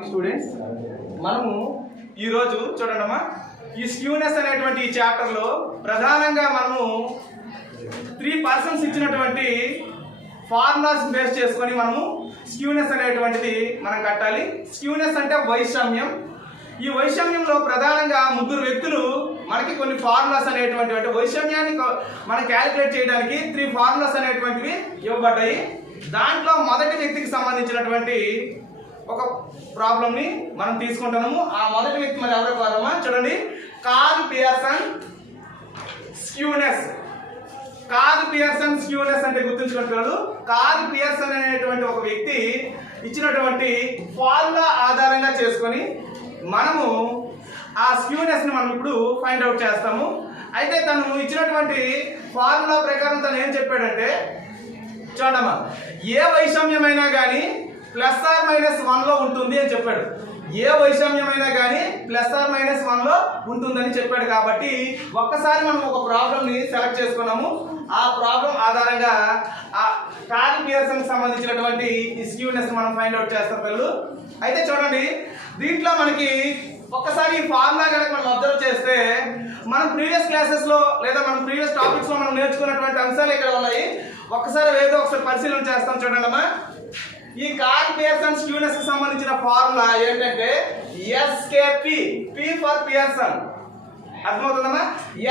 Students మనము ఈరోజు చూడండమ్మా ఈ స్క్యూనెస్ అనేటువంటి ఈ చాప్టర్లో ప్రధానంగా మనము 3 పర్సన్స్ ఇచ్చినటువంటి ఫార్ములాస్ బేస్ చేసుకొని మనము స్క్యూనెస్ అనేటువంటిది మనం కట్టాలి. స్క్యూనెస్ అంటే వైషమ్యం. ఈ వైషమ్యంలో ప్రధానంగా 3 వ్యక్తులు మనకి కొన్ని ఫార్ములాస్ అనేటువంటి అంటే వైషమ్యాన్ని మనం క్యాలిక్యులేట్ చేయడానికి 3 ఫార్ములాస్ అనేటువంటివి ఇవ్వబడ్డాయి. దాంట్లో మొదటి వ్యక్తికి సంబంధించినటువంటి ఒక ప్రాబ్లమ్ ని మనం తీసుకుంటున్నాము. ఆ మొదటి వ్యక్తి మరి ఎవరో కాదమ్మా, చూడండి, curl Pearson skewness. Curl Pearson skewness అంటే గుర్తుంచుకుంటున్నారు. కార్ల్ పియర్సన్ అనేటువంటి ఒక వ్యక్తి ఇచ్చినటువంటి ఫార్ములా ఆధారంగా చేసుకొని మనము ఆ స్క్యూనెస్ ని మనం ఇప్పుడు ఫైండ్ అవుట్ చేస్తాము. అయితే తను ఇచ్చినటువంటి ఫార్ములా ప్రకారం తను ఏం చెప్పాడంటే, చూడమ్మా, ఏ వైషమ్యమైనా కానీ +or-1 లో ఉంటుంది అని చెప్పాడు. ఏ వైషమ్యమైనా కానీ +or-1 లో ఉంటుందని చెప్పాడు. కాబట్టి ఒక్కసారి మనం ఒక ప్రాబ్లమ్ ని సెలెక్ట్ చేసుకున్నాము. ఆ ప్రాబ్లం ఆధారంగా ఆ కార్ల్ పియర్సన్ కి సంబంధించినటువంటి ఈ స్క్యూనెస్ మనం ఫైండ్ అవుట్ చేస్తాం పిల్లలు. అయితే చూడండి, దీంట్లో మనకి ఒక్కసారి ఈ ఫార్ములా కనుక మనం అబ్జర్వ్ చేస్తే మనం ప్రీవియస్ క్లాసెస్ లో లేదా మనం ప్రీవియస్ టాపిక్స్ లో మనం నేర్చుకున్నటువంటి అంశాలు ఇక్కడ ఉన్నాయి. ఒక్కసారి ఏదో ఒకసారి పరిశీలన చేస్తాం. చూడండి అమ్మా, ఈ కార్ల్ పియర్సన్ స్క్యూనెస్ కి సంబంధించిన ఫార్ములా ఏంటంటే ఎస్కేపి, పి ఫర్ పియర్సన్. అర్థమవుతుందమ్మా?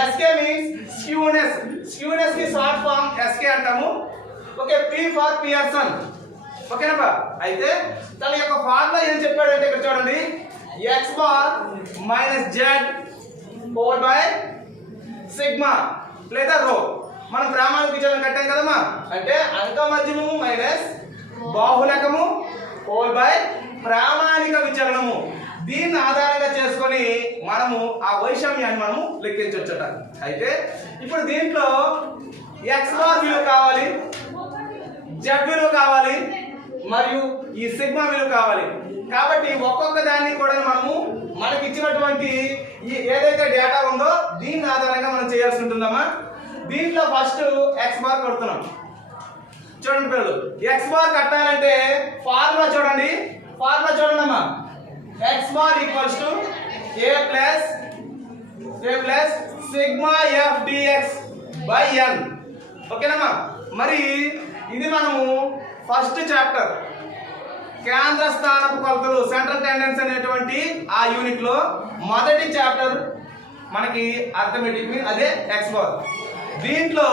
SK means skewness. స్క్యూనెస్ కి షార్ట్ ఫామ్ ఎస్కే అంటాము. Okay, P for Pearson. ఓకేనా? అయితే తన యొక్క ఫార్ములా ఏం చెప్పాడంటే ఇక్కడ చూడండి, x bar minus Z over by sigma లేదా రో. మనం ప్రామాణిక విచలనం కట్టాం కదమ్మా, అంటే అంకమధ్యమము మైనస్ బాహుళకము ఓవర్ బై ప్రామాణిక విచలనము. దీన్ని ఆధారంగా చేసుకొని మనము ఆ వైషమ్యాన్ని మనము లెక్కించవచ్చట. అయితే ఇప్పుడు దీంట్లో x బార్ విలువ కావాలి, z విలువ కావాలి, మరియు ఈ సిగ్మా విలువ కావాలి. కాబట్టి ఒక్కొక్క దాన్ని కూడా మనము మనకి ఇచ్చినటువంటి ఈ ఏదైతే డేటా ఉందో దీని ఆధారంగా మనం చేయాల్సి ఉంటుందమ్మా. దీంట్లో ఫస్ట్ x బార్ కొడుతున్నాం. చూడండి పిల్లలు, x బార్ కట్టాలంటే ఫార్ములా చూడండి. ఫార్ములా చూడండి అమ్మా, x bar equals to a plus sigma f dx by n. ఓకేనమ్మా? మరి ఇది మనము ఫస్ట్ చాప్టర్ కేంద్ర స్థానపు కొలతలు, సెంట్రల్ టెండెన్స్ అనేటువంటి ఆ యూనిట్ లో మొదటి చాప్టర్ మనకి అర్థమెటిక్, అదే x బార్. దీంట్లో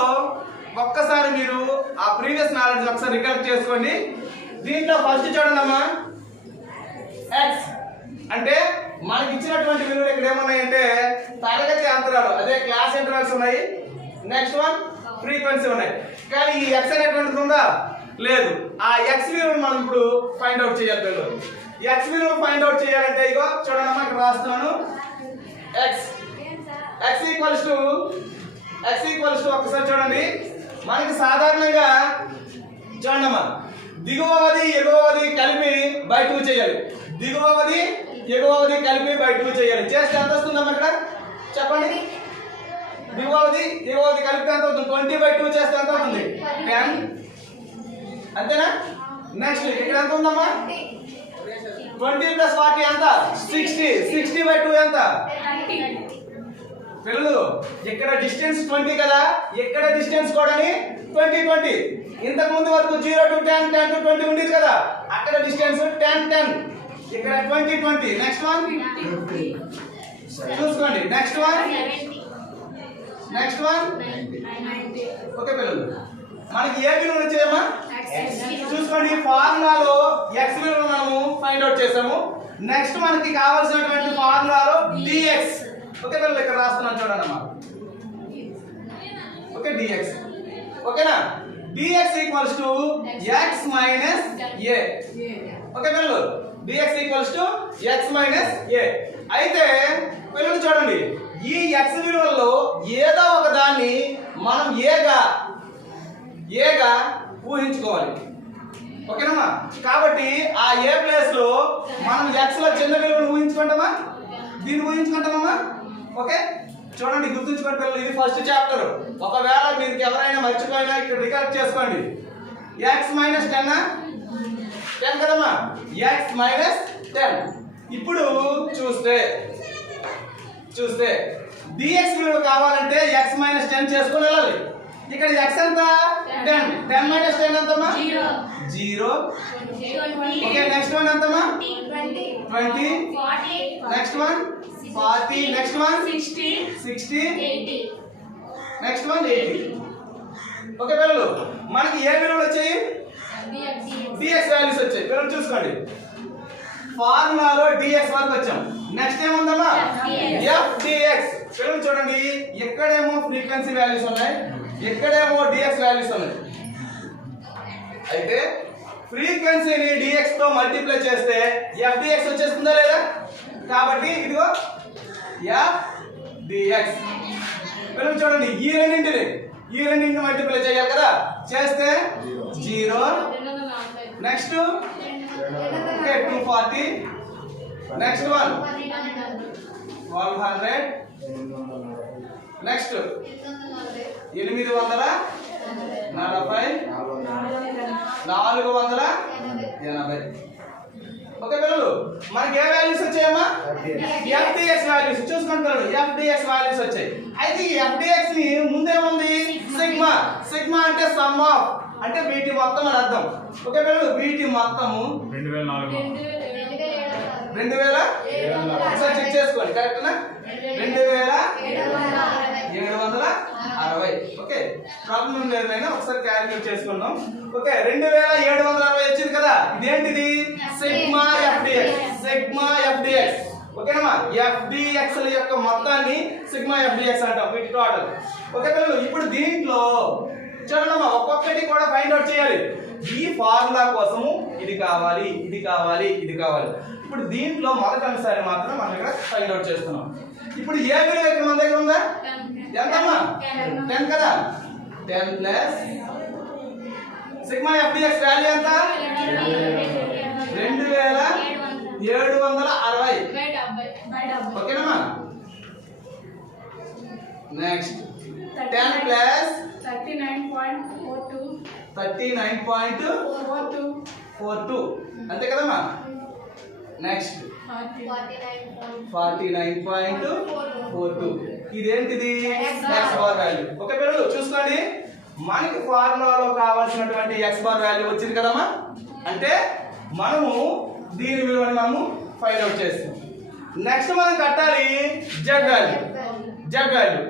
ఒక్కసారి మీరు ఆ ప్రీవియస్ నాలెడ్జ్ ఒకసారి రికలెక్ట్ చేసుకోండి. దీంట్లో ఫస్ట్ చూడండి అమ్మా, x అంటే మనకి ఇచ్చినటువంటి విలువలు ఇక్కడ ఏమున్నాయంటే తరగతి అంతరాలు, అదే క్లాస్ ఇంటర్వల్స్ ఉన్నాయి. నెక్స్ట్ వన్ ఫ్రీక్వెన్సీ ఉన్నాయి. కానీ ఈ x అనేటువంటిది ఉందా? లేదు. ఆ x విలువను మనం ఇప్పుడు ఫైండ్ అవుట్ చేయాలి పిల్లలు. x విలువ ఫైండ్ అవుట్ చేయాలంటే ఇగో చూడండి అమ్మా, ఇక్కడ రాస్తున్నాను. x ఈక్వల్స్ టు ఒకసారి చూడండి, మనకి సాధారణంగా చూడండి అమ్మా, దిగువది ఎగువది కలిపి బై 2 చేయాలి. దిగువది ఎగువది కలిపి బై 2 చేయాలి. చేస్తే ఎంత వస్తుందమ్మా ఇక్కడ చెప్పండి? దిగువది ఎగువది కలిపితే ఎంత అవుతుంది? 20/2 చేస్తే ఎంత అవుతుంది? 10. అంతేనా? నెక్స్ట్ ఇక్కడ ఎంత ఉందమ్మా? 20 + 40 ఎంత? 60. 60/2 ఎంత? పిల్లలు, ఇక్కడ డిస్టెన్స్ 20 కదా, ఇక్కడ డిస్టెన్స్ కూడా 20. ఇంతకు ముందు వరకు 0 to 10, 10 to 20 ఉండేది కదా, అక్కడ డిస్టెన్స్ 10, 10. ఇక్కడ 20, 20. నెక్స్ట్ వన్ చూసుకోండి. నెక్స్ట్ వన్ ఓకే పిల్లలు, మనకి ఏ విలువలు వచ్చాయమ్మా చూసుకోండి. ఫార్ములాలో x విలువ మనము ఫైండ్ అవుట్ చేసాము. నెక్స్ట్ మనకి కావాల్సినటువంటి ఫార్ములాలో dx. ఓకే పిల్లలు, ఇక్కడ రాస్తున్నాను చూడండి అమ్మా. Okay, dx. ఓకేనా? dx equals to x minus a. Okay పిల్లలు, dx equals to x minus a. అయితే పిల్లలు చూడండి, ఈ x విలువల్లో ఏదో ఒక దాన్ని మనం ఏగా ఊహించుకోవాలి. ఓకేనమ్మా? కాబట్టి ఆ ఏ ప్లేస్ లో మనం x లో చిన్న విలువను ఊహించుకుంటామా? దీన్ని ఊహించుకుంటామమ్మా. ఓకే, చూడండి, గుర్తుంచుకోండి పిల్లలు, ఇది ఫస్ట్ చాప్టర్. ఒకవేళ మీరు ఎవరైనా మర్చిపోయినా ఇక్కడ రికలెక్ట్ చేసుకోండి. x మైనస్ 10 10 కదమ్మా, x మైనస్ 10. ఇప్పుడు చూస్తే dx విలువ కావాలంటే x మైనస్ 10 చేసుకొని వెళ్ళాలి. ఇక్కడ x ఎంత 10, 10 మైనస్ 10 ఎంతమ్మా 0. ఓకే, నెక్స్ట్ వన్ ఎంతమ్మా 20, next one 40, next one 60, next one 80. Okay పిల్లలు, మనకి ఏ విలువలు వచ్చాయి? dx వాల్యూస్ వచ్చాయి. పిల్లలు చూసుకోండి, ఫార్ములాలో dx వరకు వచ్చాం. నెక్స్ట్ ఏముందమ్మా f dx. పిల్లలు చూడండి, ఎక్కడేమో ఫ్రీక్వెన్సీ వాల్యూస్ ఉన్నాయి, ఎక్కడేమో dx వాల్యూస్ ఉన్నాయి. అయితే ఫ్రీక్వెన్సీని dx తో మల్టిప్లై చేస్తే f dx వచ్చేస్తుందా లేదా? కాబట్టి ఇదిగో f dx. పిల్లలు చూడండి, ఈ రెండింటిని మల్టిప్లై చేయాలి కదా, చేస్తే 0, next okay 240, next one 1200, next 840, 480. Okay పిల్లలు, మనకి ఏ వాల్యూస్ వచ్చాయమ్మా? f dx వాల్యూస్ చూసుకుంటారు. f dx వాల్యూస్ వచ్చాయి. అయితే ఈ f dx ని ముందేముంది? సిగ్మా అంటే సమ్ ఆఫ్, అంటే వీటి మొత్తం అని అర్థం. ఓకే పిల్లలు, వీటి మొత్తము 2000 ఒకసారి చెక్ చేసుకోండి, కరెక్ట్నా? 2760. ఓకే, ప్రాబ్లం లేదు, ఒకసారి క్యాలిక్యులేట్ చేసుకుందాం. ఓకే, 2760 వచ్చింది కదా, ఇదేంటిది? Sigma f dx. ఓకేనమ్మా, f dx ల యొక్క మొత్తాన్ని సిగ్మా f dx అంటాం, వీటి టోటల్. ఓకే పిల్లలు, ఇప్పుడు దీంట్లో చూడమ్మా, ఒక్కొక్కటి కూడా ఫైండ్ అవుట్ చేయాలి. ఈ ఫార్ములా కోసము ఇది కావాలి. ఇప్పుడు దీంట్లో మొదటి అంశాన్ని మాత్రం మనం ఇక్కడ ఫైండ్ అవుట్ చేస్తున్నాం. ఇప్పుడు ఏ విలువ ఇక్కడ మన దగ్గర ఉందా? ఎంతమ్మా 10 కదా, 10 plus sigma f dx value ఎంత? 2760. ఓకేనమ్మా, నెక్స్ట్ 10 ప్లస్ 39.42 అంతే కదమ్మా. నెక్స్ట్ 49.42. ఇదేంటిది? x bar value. ఓకే పిల్లలు చూసుకోండి, మనకి ఫార్ములాలో కావాల్సినటువంటి x బార్ వాల్యూ వచ్చింది కదమ్మా. అంటే మనము దీని విలువని మనము ఫైండ్ అవుట్ చేస్తాం. నెక్స్ట్ మనం కట్టాలి z వాల్యూ.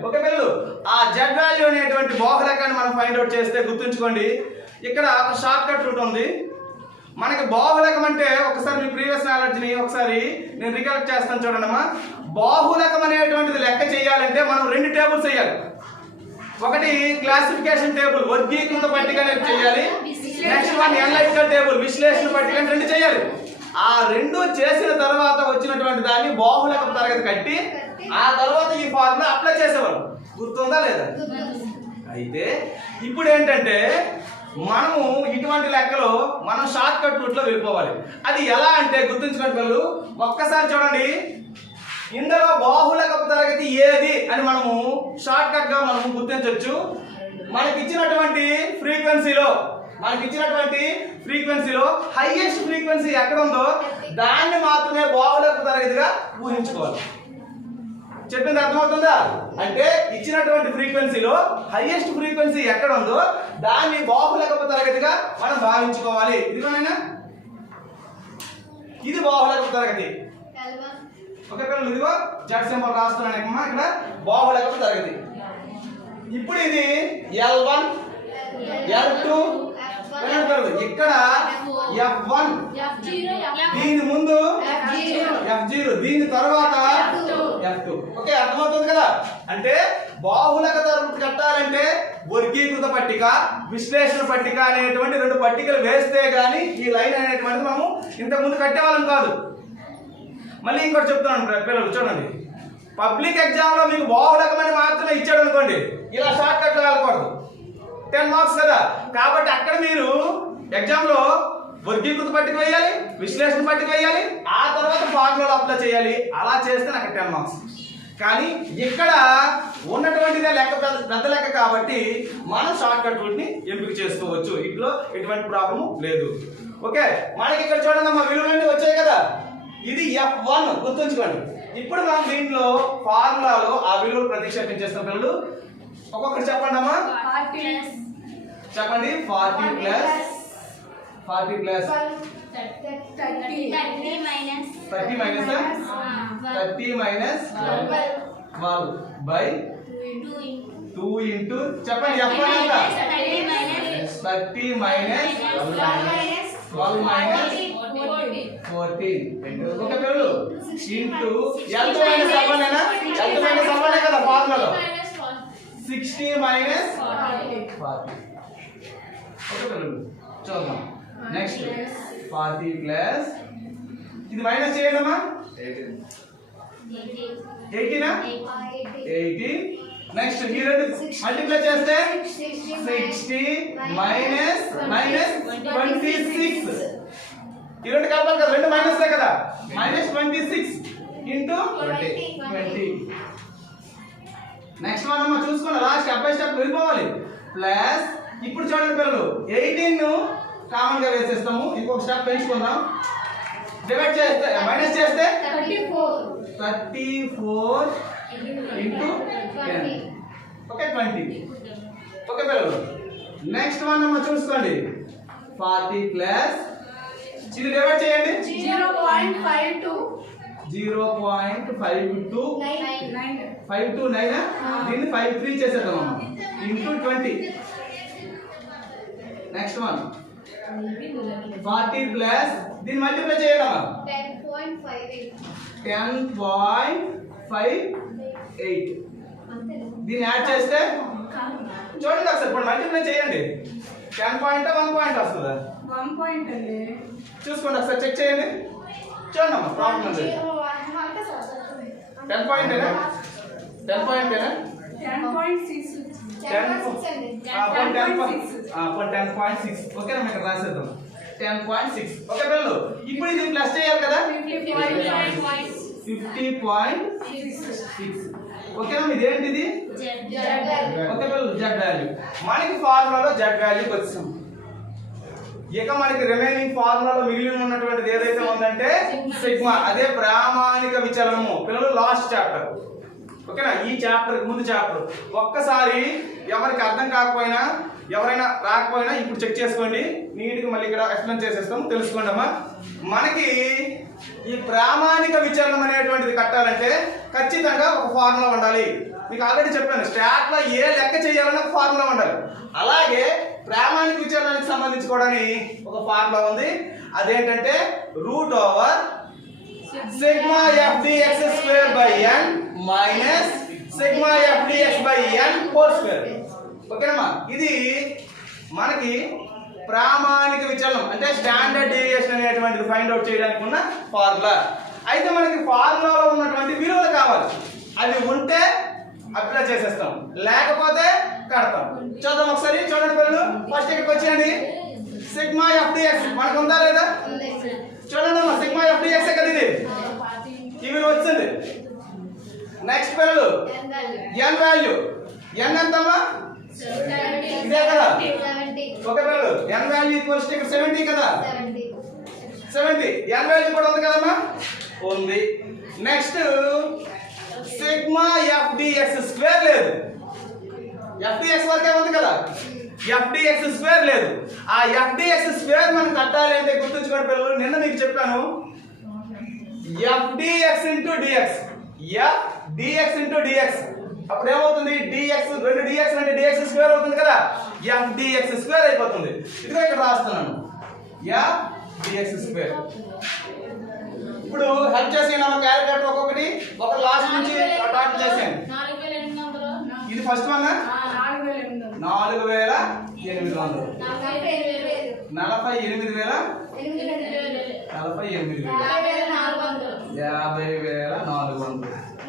ఓకే పిల్లలు, ఆ z వాల్యూ అనేటువంటి బాహుళకాన్ని మనం ఫైండ్ అవుట్ చేస్తే గుర్తుంచుకోండి, ఇక్కడ ఒక షార్ట్ కట్ రూట్ ఉంది. మనకి బాహుళకం అంటే ఒకసారి మీ ప్రీవియస్ నాలెడ్జ్ని ఒకసారి నేను రికలెక్ట్ చేస్తాను చూడండమ్మా. బాహుళకం అనేటువంటిది లెక్క చేయాలంటే మనం 2 టేబుల్స్ వేయాలి. ఒకటి క్లాసిఫికేషన్ టేబుల్, వర్గీకృత పట్టిక అనేది చేయాలి. నెక్స్ట్ వన్ అనలిటికల్ టేబుల్, విశ్లేషణ పట్టిక 2 చేయాలి. ఆ 2 చేసిన తర్వాత వచ్చినటువంటి దాన్ని బాహుళకం తరగతి కట్టి ఆ తర్వాత ఈ ఫార్ములా అప్లై చేసేవాళ్ళు. గుర్తుందా లేదా? అయితే ఇప్పుడు ఏంటంటే మనము ఇటువంటి లెక్కలో మనం షార్ట్ కట్ రూట్ లో వెళ్ళిపోవాలి. అది ఎలా అంటే గుర్తుంచుకోండి పిల్లలు, ఒక్కసారి చూడండి, ఇందులో బాహుళకపు తరగతి ఏది అని మనము షార్ట్ కట్ గా మనము గుర్తించవచ్చు. మనకి ఇచ్చినటువంటి ఫ్రీక్వెన్సీలో హైయెస్ట్ ఫ్రీక్వెన్సీ ఎక్కడ ఉందో దాన్ని మాత్రమే బాహుళకపు తరగతిగా ఊహించుకోవాలి. చెప్పింది అర్థమవుతుందా? అంటే ఇచ్చినటువంటి ఫ్రీక్వెన్సీలో హైయెస్ట్ ఫ్రీక్వెన్సీ ఎక్కడ ఉందో దాన్ని బాహుళకపు తరగతిగా మనం భావించుకోవాలి. ఇదిగోనైనా ఇది బాహుళకపు తరగతి. ఓకే పిల్లలు, ఇదిగో జెడ్ సింబల్ రాస్తున్నాను ఇక్కడ బాహుళకపు తరగతి. ఇప్పుడు ఇది L1 L2 ఇక్కడ F1, దీని ముందు F0, దీని తర్వాత F2. ఓకే, అర్థమవుతుంది కదా? అంటే బాహుళక తరగతి కట్టాలంటే వర్గీకృత పట్టిక, విశ్లేషణ పట్టిక అనేటువంటి 2 పట్టికలు వేస్తే గానీ ఈ లైన్ అనేటువంటిది మనము ఇంతకు ముందు కట్టేవాళ్ళం కాదు. మళ్ళీ ఇంకోటి చెప్తున్నాను పిల్లలు చూడండి, పబ్లిక్ ఎగ్జామ్ లో మీకు బాహుళకం అని మాత్రమే ఇచ్చాడు అనుకోండి, ఇలా షార్ట్ కట్ లో వెళ్ళకూడదు. 10 మార్క్స్ కదా, కాబట్టి అక్కడ మీరు ఎగ్జామ్ లో వర్గీకృత పట్టిక వేయాలి, విశ్లేషణ పట్టిక వేయాలి, ఆ తర్వాత ఫార్ములా అప్లై చేయాలి. అలా చేస్తే నాకు 10 మార్క్స్. కానీ ఇక్కడ ఉన్నటువంటిదే లెక్క పెద్ద లెక్క కాబట్టి మనం షార్ట్ కట్ రూట్ ని ఎంపిక చేసుకోవచ్చు. ఇంట్లో ఎటువంటి ప్రాబ్లం లేదు. ఓకే, మనకి ఇక్కడ చూడండి మా విలువలన్నీ వచ్చాయి కదా, ఇది F1 గుర్తుంచుకోండి. ఇప్పుడు మనం దీంట్లో ఫార్ములాలో ఆ విలువలు ప్రతిక్షేపించేస్తాం. పిల్లలు ఒక్కొక్కటి చెప్పండి అమ్మా. చెప్పండి. 40 ప్లస్ 30 మైనస్ 12 బై 2 ఇంటూ చెప్పండి F1 ఎంత? 30 మైనస్ 12 మైనస్ 14 ఓకే పిల్లలు ఇంటూ ఎంత మైనస్ F1 ఏనా? ఎంత మైనస్ F1 కదా ఫార్ములాలో 60 మైనస్ 40 ఓకే పిల్లలు చూద్దాం. నెక్స్ట్ 40 ప్లస్ ఇది మైనస్ చేయండి అమ్మా. 18 నెక్స్ట్ ఈ రెండు మల్టిప్లై చేస్తే 60 మైనస్ 26 ఈ రెండు కలపాలి కదా, రెండు మైనస్ కదా, మైనస్ 26 ఇంటూ 20. నెక్స్ట్ వన్ అమ్మా చూసుకోండి, లాస్ట్ స్టెప్ బై స్టెప్ వెళ్ళిపోవాలి. ప్లస్ ఇప్పుడు చూడండి పిల్లలు 18 కామన్ గా వేసేస్తాము, ఇంకొక స్టెప్ పెంచుకుందాం. డివైడ్ చేస్తే మైనస్ చేస్తే 34 ఇంటూ 10 ఓకే 20 ఓకే పిల్లలు. నెక్స్ట్ వన్ అమ్మా చూసుకోండి 40 ప్లస్ ఇది డివైడ్ చేయండి 0.52 దీన్ని 53 చేసేద్దాం అమ్మా ఇంటూ 20. నెక్స్ట్ వన్ 40 ప్లస్ దీన్ని మల్టిప్లై చేయండి అమ్మా 10.58 దీన్ని యాడ్ చేస్తే చూడండి ఒకసారి ఇప్పుడు మల్టిప్లై చేయండి 10 పాయింట్ 1 పాయింట్ వస్తుందా? 1 పాయింట్ అండి. చూసుకోండి ఒకసారి చెక్ చేయండి. చూడండి అమ్మా ప్రాబ్లం ఉంది. 10 పాయింట్ ఏనా? 10 పాయింట్ ఏనా? 10.6 10.6 ఓకే అమ్మా ఇక్కడ రాసేద్దాం 10.6 ఓకే పిల్లలు. ఇప్పుడు ఇది ప్లస్ చేయాలి కదా 50.6 ఓకేనా. ఇదేంటిది ఓకే పిల్లలు జెడ్ వాల్యూ. మనకి ఫార్ములాలో జెడ్ వాల్యూకి వచ్చాం. ఇక మనకి రిమైనింగ్ ఫార్ములాలో మిగిలి ఉన్నటువంటిది ఏదైతే ఉందంటే సిగ్మా, అదే ప్రామాణిక విచలనము. పిల్లలు లాస్ట్ చాప్టర్ ఓకేనా, ఈ చాప్టర్ ముందు చాప్టర్ ఒక్కసారి ఎవరికి అర్థం కాకపోయినా ఎవరైనా రాకపోయినా ఇప్పుడు చెక్ చేసుకోండి, నీట్గా మళ్ళీ ఇక్కడ ఎక్స్ప్లెయిన్ చేసేస్తాం తెలుసుకోండి అమ్మా. మనకి ఈ ప్రామాణిక విచలనం అనేటువంటిది కట్టాలంటే ఖచ్చితంగా ఒక ఫార్ములా ఉండాలి. మీకు ఆల్రెడీ చెప్పాను, స్టాట్ లో ఏ లెక్క చేయాలన్న ఒక ఫార్ములా ఉండాలి. అలాగే ప్రామాణిక విచలనానికి సంబంధించుకోవడానికి ఒక ఫార్ములా ఉంది, అదేంటంటే root over sigma FDX square by n minus sigma FDX by n whole square ఓకేనమ్మా. ఇది మనకి ప్రామాణిక విచలనం అంటే స్టాండర్డ్ డీవియేషన్ అనేటువంటిది ఫైండ్ అవుట్ చేయడానికి ఉన్న ఫార్ములా. అయితే మనకి ఫార్ములాలో ఉన్నటువంటి విలువలు కావాలి, అవి ఉంటే అప్లై చేసేస్తాం, లేకపోతే కడతాం. చూద్దాం ఒకసారి. చూడండి పిల్లలు ఫస్ట్ ఇక్కడికి వచ్చేయండి. సిగ్మా FDX మనకు ఉందా లేదా? చూడండి అమ్మా సిగ్మా FDX కదా ఇది, ఈ విలువ వచ్చింది. నెక్స్ట్ పిల్లలు n వాల్యూ, n ఎంతమ్మా? ఇదే కదా ఓకే పిల్లలు. n వాల్యూ ఈక్వల్స్ టు ఇక్కడ 70 కదా, 70 n వాల్యూ కూడా ఉంది కదమ్మా, ఉంది. నెక్స్ట్ సిగ్మా FDX స్క్వేర్ లేదు, FDX వరకే ఉంది కదా, FDX స్క్వేర్ లేదు. ఆ FDX స్క్వేర్ మనం కట్టాలి అంటే గుర్తుంచుకోండి పిల్లలు, నిన్న మీకు చెప్పాను FDX into DX, FDX into DX అప్పుడు ఏమవుతుంది? DX రెండు DX అంటే DX స్క్వేర్ అవుతుంది కదా, FDX స్క్వేర్ అయిపోతుంది. ఇదిగో ఇక్కడ రాస్తున్నాను FDX స్క్వేర్. ఇప్పుడు హెల్ప్ చేసేయండి అమ్మ క్యాలిక్యులేటర్ ఒక్కొక్కటి, ఒక లాస్ట్ నుంచి స్టార్ట్ చేసేయండి. ఇది ఫస్ట్ వన్ 4800 48,800 50,400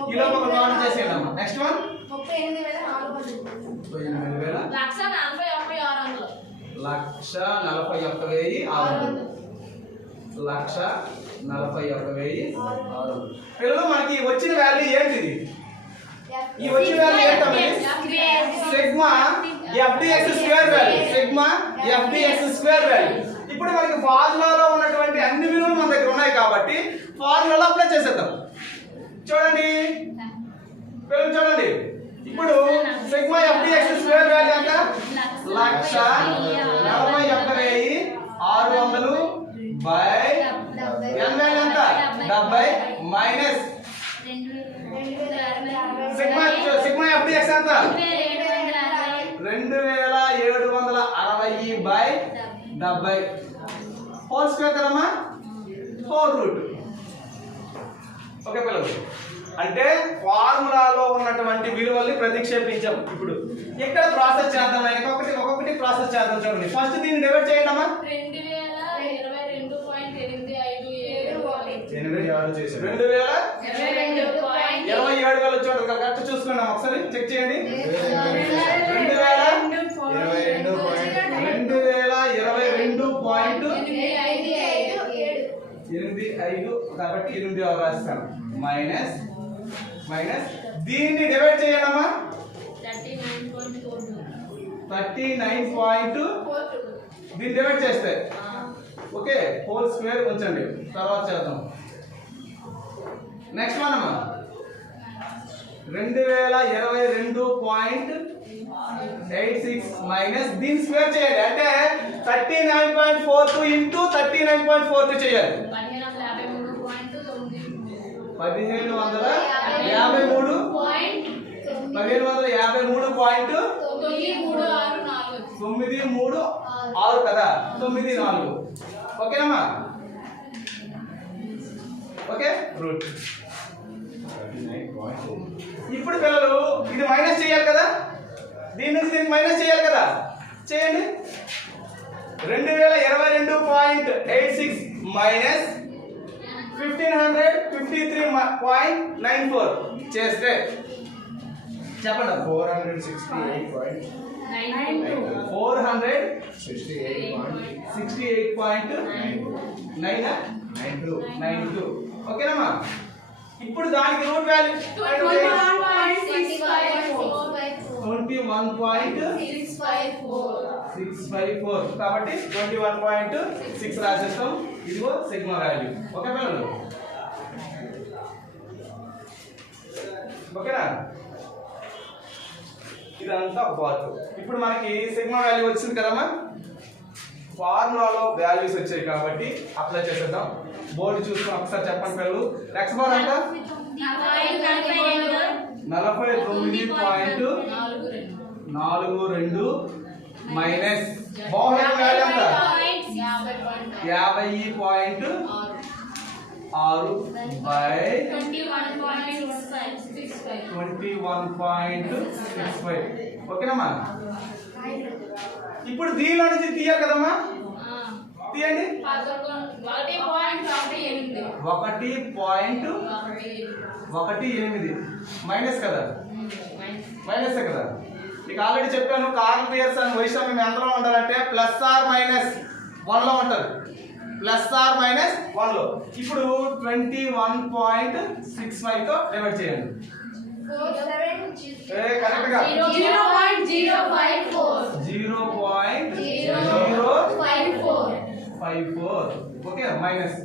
కిలో ఒక నోట్ చేసేయండి అమ్మ. నెక్స్ట్ వన్ 38,400 1,41,600 పిల్లలు మనకి వచ్చిన వాల్యూ ఏంటిది? ఈ వచ్చిన వాల్యూ ఏంటంటే sigma FDX square value, sigma FDX square value. ఇప్పుడు మనకి ఫార్ములాలో ఉన్నటువంటి అన్ని విలువలు మన దగ్గర ఉన్నాయి కాబట్టి ఫార్ములాలో అప్లై చేసేద్దాం. చూడండి పిల్లలు చూడండి, ఇప్పుడు సిగ్మా ఎఫ్డిఎక్స్ స్క్వేర్ వాల్యూ ఎంత? 1,41,600 బై n వాల్యూ ఎంత? 70 మైనస్ సిగ్మా ఎఫ్డిఎక్స్ ఎంత? 2760 బై 70 హోల్ స్క్వేర్ కదమ్మా, హోల్ రూట్. ఓకే పిల్లలు, అంటే ఫార్ములాలో ఉన్నటువంటి విలువల్ని ప్రతిక్షేపించాం. ఇప్పుడు ఇక్కడ ప్రాసెస్ చేద్దాం, ఒక్కొక్కటి ప్రాసెస్ చేద్దాం. చూడండి, ఫస్ట్ దీన్ని డివైడ్ చేయండి అమ్మా. 2027 చూడండి, కరెక్ట్ చూసుకోండి ఒకసారి చెక్ చేయండి. 2022.85 కాబట్టి 8 రాస్తాను మైనస్ దీన్ని డివైడ్ చేయండి అమ్మా. 39. దీన్ని డివైడ్ చేస్తే ఓకే హోల్ స్క్వేర్ ఉంచండి, తర్వాత చేద్దాం. నెక్స్ట్ వన్ అమ్మా, 2022.86 మైనస్ దీన్ని స్క్వేర్ చేయాలి, అంటే 39.42 ఇంటూ 39.42 చేయాలి. 1753.936 కదా, 94. ఓకేనమ్మా, ఓకే రూట్. ఇప్పుడు పిల్లలు ఇది మైనస్ చేయాలి కదా, దీని నుంచి దీనికి మైనస్ చేయాలి కదా, చేయండి. 2022.86 మైనస్ 1553.94 చేస్తే చెప్పండి. 468.92. ఓకేనమ్మా, ఇప్పుడు దానికి రూట్ వాల్యూ 21.654 కాబట్టి 21.6 రాసేస్తాం. ఇదిగో సిగ్మా వాల్యూ. ఓకే పిల్లలు, ఓకేనా? ఇదంతా ఒక పార్ట్. ఇప్పుడు మనకి సిగ్మా వాల్యూ వచ్చింది కదమ్మా, ఫార్ములాలో వాల్యూస్ వచ్చాయి కాబట్టి అప్లై చేసేద్దాం. బోర్డు చూసుకొని ఒకసారి చెప్పండి పిల్లలు. ఎక్స్ బార్ అంట 49.42 మైనస్ బౌండరీ వాల్యూ ఎంత? 50.6 బై 21.65. ఓకేనమ్మా, ఇప్పుడు దీనిలో నుంచి తీయాలి కదమ్మా, తీయండి. 1.18 మైనస్ కదా, మైనస్ కదా. మీకు ఆల్రెడీ చెప్పాను, కార్ల్ పియర్సన్ వైషమ్యం ఎంతలో ఉండాలంటే ప్లస్ ఆర్ మైనస్ 1 లో ఉంటారు, ప్లస్ ఆర్ మైనస్ 1 లో. ఇప్పుడు 21.65 తో డివైడ్ చేయండి. కరెక్ట్ గా 0.054. ఓకే మైనస్,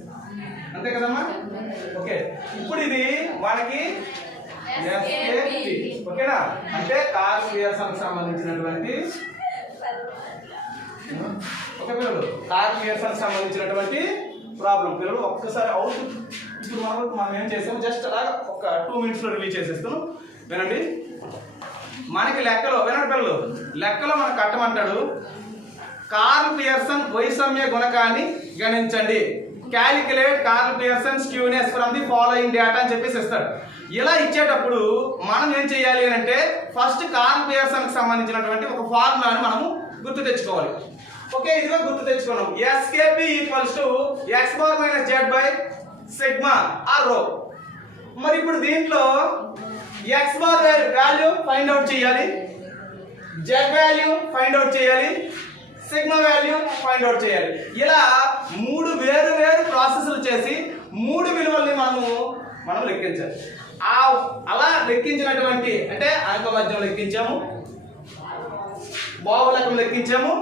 అంతే కదమ్మా. ఓకే, ఇప్పుడు ఇది మనకి ఎస్కేపి. ఓకేనా, అంటే కార్ల్ పియర్సన్ సంబంధించినటువంటి కార్ల్ పియర్సన్ సంబంధించినటువంటి ప్రాబ్లం. పిల్లలు ఒక్కసారి అవుట్. ఇప్పుడు మనం ఏం చేసాము, జస్ట్ అలా ఒక 2 minutes లో రిలీజ్ చేసేస్తాను. వినండి, మనకి లెక్కలో వినండి పిల్లలు, లెక్కలో మనకు కట్టమంటాడు. కార్ల్ పియర్సన్ వైషమ్య గుణకాన్ని గణించండి, calculate Karl Pearson skewness from the following data అని చెప్పేసి ఇస్తాడు. ఇలా ఇచ్చేటప్పుడు మనం ఏం చేయాలి అంటే ఫస్ట్ కార్ల్ పియర్సన్ కి సంబంధించినటువంటి ఒక ఫార్ములాని మనము గుర్తు తెచ్చుకోవాలి. ఓకే, ఇదిగో గుర్తు తెచ్చుకున్నాం. ఎస్కేపి equals to x bar minus z by sigma or rho. మరి ఇప్పుడు దీంట్లో x bar value find out చేయాలి, జెడ్ వాల్యూ ఫైండ్ అవుట్ చేయాలి, సిగ్మా వాల్యూ ఫైండ్ అవుట్ చేయాలి. ఇలా 3 వేరు ప్రాసెస్లు చేసి 3 విలువల్ని మనం లెక్కించాలి. అలా లెక్కించినటువంటి అంటే అంక మధ్యం లెక్కించాము, బాహులకం లెక్కించాము,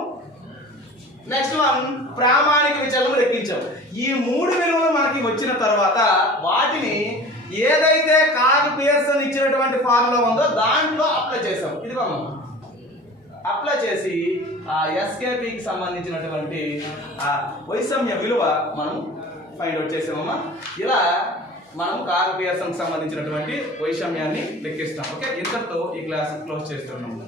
నెక్స్ట్ వన్ ప్రామాణిక విచలనం లెక్కించాం. ఈ 3 విలువలు మనకి వచ్చిన తర్వాత వాటిని ఏదైతే కార్ల్ పియర్సన్ ఇచ్చినటువంటి ఫార్ములా ఉందో దాంట్లో అప్లై చేసాం. ఇదిగో మనం అప్లై చేసి ఆ ఎస్కేపీకి సంబంధించినటువంటి ఆ వైషమ్య విలువ మనం ఫైండ్ అవుట్ చేసామమ్మా. ఇలా మనం కార్ల్ పియర్సన్కి సంబంధించినటువంటి వైషమ్యాన్ని లెక్కిస్తాం. ఓకే, ఇంతటితో ఈ క్లాస్ క్లోజ్ చేస్తున్నాము.